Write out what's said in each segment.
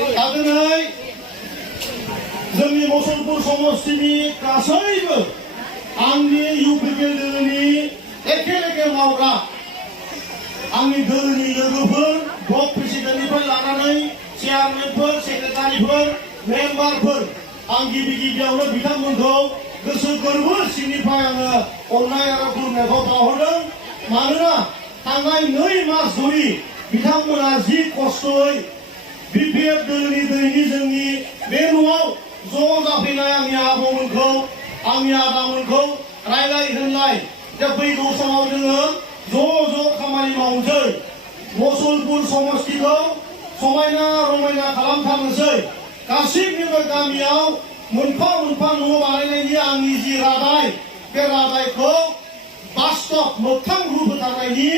दा दिनै जोंनि मुसलपुर समष्टिनि गासैबो आंनि इउपिपिएल दोलोनि एखे मावग्रा आंनि दोलोनि लोगोफोर ब्लक प्रेसिडेन्टनिफ्राय लानानै चेयारमेनफोर सेक्रेटारिफोर मेम्बारफोर आं गिबियावनो बिथांमोनखौ गोसो गोरबो सिंनिफ्राय आङो अननाय आरो खुलुमनायखौ बावहरदों। मानोना थांनाय 2 मास धरि बिथांमोना जि खस्थ'यै बिपिएफ दोलोनि दैनि जोंनि बे न'आव ज' जाफैनाय आंनि आबौमोनखौ आंनि आदामोनखौ रायलाय होनलाय जे फैगौ समाव जोङो ज' खामानि मावनोसै मुसलपुर समष्टिखौ समायना रमायना खालामथारनोसै गासिबनिबो गामियाव मोनफा न' बानायनायनि आंनि जि रादाय बे रादायखौ बास्तब मोगथां रूप होथारनायनि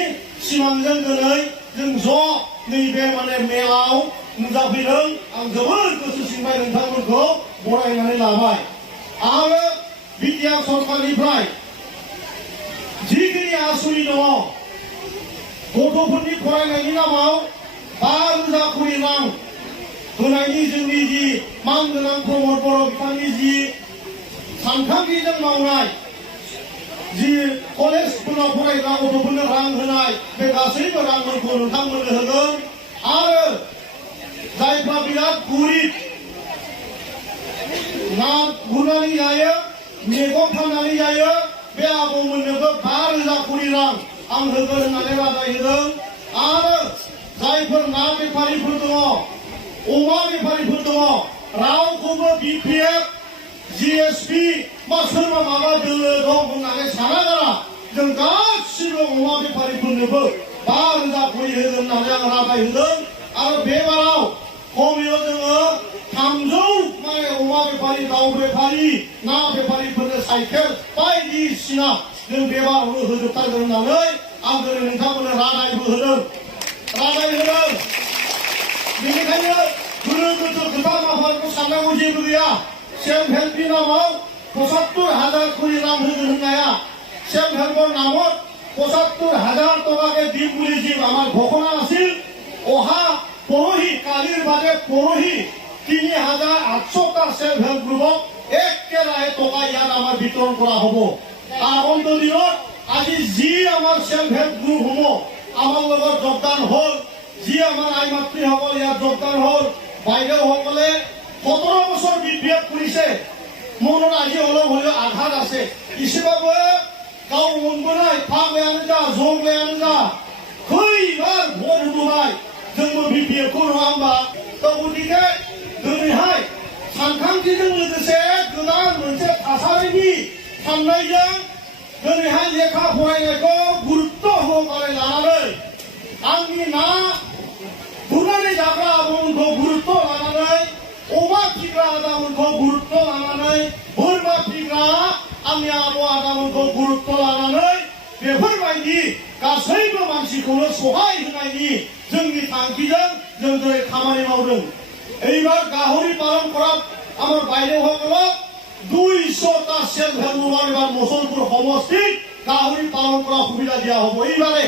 सिमांजों दिनै जों नैबे मेलाव नुजाफैदों। आं जोबोर गोसो सिंबाय नोंथांमोनखौ बरायनानै लाबाय। आरो बिटिआर सरकारनिफ्राय जिखिनि आसुनि दङ गथ'फोरनि फरायनायनि नामाव 5,000 कोटी रां होनायनि जोंनि जि मानगोनां प्रमद बर' बिथांनि जि सानथांखिजों मावनाय जि कलेजफोराव फरायग्रा गथ'फोरनो रां होनाय बे गासैबो रांफोरखौ नोंथांमोननो होगोन। आरो जायफ्रा बिराद गोरिब ना गुरनानै जायो मैगं फाननानै जायो बे आबौमोननोबो 5,000 कोटी रां आं होगोन होननानै रादाय होदों। आरो जायफोर ना बेफारिफोर दङ अमा बेफारिफोर दङ रावखौबो बिपिएफ जिएसपि बा सोरबा माबा दोलो दं होननानै सानागारा जों गासिबो अमा बेफारिफोरनोबो 5,000 कोटी होगोन होननानै आं रादाय होदों। आरो बे बाराव खमैबो जोङो 300 अमा बेफारि दाउ बेफारि ना बेफारिफोरनो साइकेल बायदिसिना जों बे बारावनो होजोबथारगोन होननानै आं दिनै नोंथांमोननो रादायबो होदों। बेनिखायनो गोनो खोथा माफाखौ साननांगौ जेबो गैया। सेल्फ हेल्पनि नामाव ৭৫,০০০ कोटी रां होगोन होननाया सेल्फ हेल्पर নামত ৭৫,০০০ টকাকে দিম বুলি যি আমাৰ ঘোষণা আছিল অহা পৰহি কালিৰ বাদে পৰহি ৩,৮০০টা সেল্ফ হেল্প গ্ৰুপক একেৰাহে টকা ইয়াত আমাৰ বিতৰণ কৰা হ'ব। আগন্ত দিনত আজি যি আমাৰ সেল্ফ হেল্প গ্ৰুপসমূহ আমাৰ লগত যোগদান হ'ল যি আমাৰ আই মাতৃসকল ইয়াত যোগদান হ'ল বাইদেউসকলে ১৭ বছৰ বিপিএফ কৰিছে মনত আজি অলপ হ'লেও আঘাত আছে। এसेबाबो गाव मोनबोनाय फाग्लायानो जा जंग्लायानो जा खैबार भट होबोनाय जोंबो बिपिएफखौ नङा होमबा। गतिके दिनैहाय सानखांथिजों लोगोसे गोदान मोनसे थासारिनि साननायजों दिनैहाय लेखा फरायनायखौ गुरुत्व सहकारे लानानै आंनि ना गुरनानै जाग्रा आबौमोनखौ गुरुत्व लानानै अमा फिग्रा आदामोनखौ गुरुत्व लानानै बोरमा फिग्रा आंनि आबौ आदामोनखौ गुरुत्व लानानै बेफोरबायदि गासैबो मानसिखौनो सहाय होनायनि जोंनि थांखिजों जों दिनै खामानि मावदों। এইবার গাহৰি পালন কৰাত আমাৰ বাইদেউসকলক 200টা সেল্ফ হেল্প গ্ৰুপৰ এবাৰ মুছলপুৰ সমষ্টিত গাহৰি পালন কৰা সুবিধা দিয়া হ'ব এইবাৰে।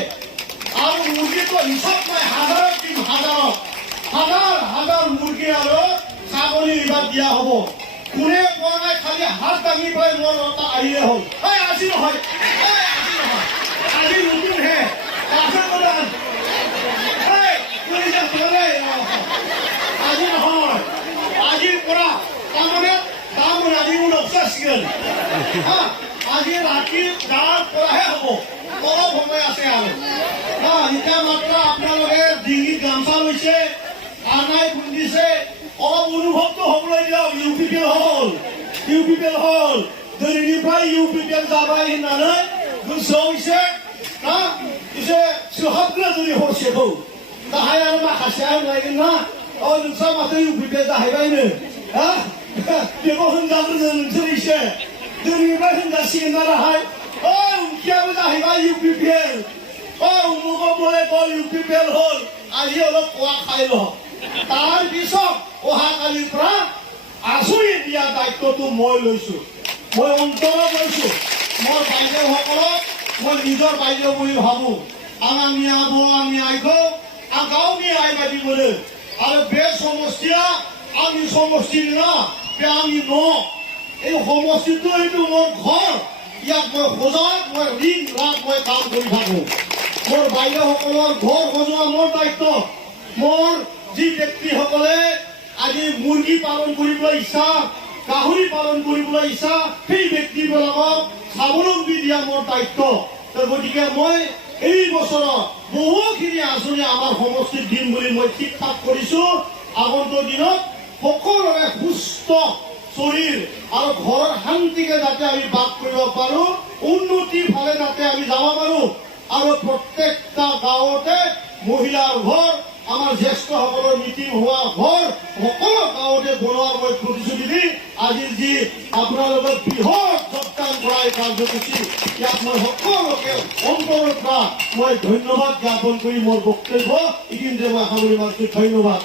আৰু মুৰ্গীটো হিচাপ নাই হাজাৰ মুৰ্গী আৰু ছাগলী এইবাৰ দিয়া হ'ব। কোনে কোৱা নাই খালি হাত দাঙি পেলাই মোৰ এটা আহিলে হ'ল। আজি নহয় আজি নতুনহে আজি নহয় আজিৰ পৰা তাৰমানে দাম আজি উলপ চাইছিল আজি ৰাতি তাৰ পৰাহে হ'ব অলপ সময় আছে আৰু এতিয়া মাত্ৰ আপোনালোকে ডিঙিত গামছা লৈছে আনাই খুন্দিছে অলপ অনুভৱটো হ'বলৈ দিয়ক। ইউপিপিএল হ'ল दिनैनिफ्राय इउपिपिएल जाबाय होननानै गोसोआव एसे सोहाबग्रो जोंनि हरसेखौ दाहाय आरो माखासेया होनलायगोन ना नोंस्रा माथो इउपिपिएल जाहैबायनो बेखौ होनजाग्रोनो नोंसोर एसे दिनैनिफ्राय होनजासिगोन ना दाहाय उनखियाबो जाहैबाय इउपिपिएल उमुखौ বোলে গ'ল ইউপিপিএল হ'ল আজি অলপ কোৱা খাই ল তাৰপিছত অহাকালিৰ পৰা আঁচনি দিয়া দায়িত্বটো মই লৈছো। মই অন্তৰত লৈছো মোৰ বাইদেউসকলক মই নিজৰ বাইদেউ বুলি ভাবো। आं आंनि आबौ आंनि आइखौ आं गावनि आइ बायदि मोनो। আৰু বে সমষ্টিয়া আমি সমষ্টি না বে আমি ন এই সমষ্টিটো এইটো মোৰ ঘৰ ইয়াত মই সজাগ মই দিন ৰাত মই কাম কৰি থাকোঁ মোৰ বাইদেউসকলৰ ঘৰ সজোৱা মোৰ দায়িত্ব মোৰ যি ব্যক্তিসকলে আজি মুৰ্গী পালন কৰিবলৈ ইচ্ছা গাহৰি পালন কৰিবলৈ ইচ্ছা সেই ব্যক্তিবিলাকক স্বাৱলম্বী দিয়া মোৰ দায়িত্ব গতিকে মই এই বছৰত বহুখিনি আঁচনি আমাৰ সমষ্টিত দিম বুলি মই ঠিক ঠাক কৰিছোঁ আগন্তুক দিনত সকলোৰে সুস্থ শৰীৰ আৰু ঘৰৰ শান্তিকে যাতে আমি বাস কৰিব পাৰোঁ উন্নতিৰ ফালে যাতে আমি যাব পাৰোঁ আৰু প্ৰত্যেকটা গাঁৱতে মহিলাৰ ঘৰ আমাৰ জ্যেষ্ঠসকলৰ মিটিং হোৱা ঘৰ সকলো গাঁৱতে বনোৱাৰ মই প্ৰতিশ্ৰুতি দি আজি যি আপোনালোকে বৃহৎ যোগদান কৰা এই কাৰ্যসূচী ইয়াত মই সকলোকে অন্তৰৰ পৰা মই ধন্যবাদ জ্ঞাপন কৰি মোৰ বক্তব্য এইখিনিতে মই সামৰি মাৰিছোঁ ধন্যবাদ।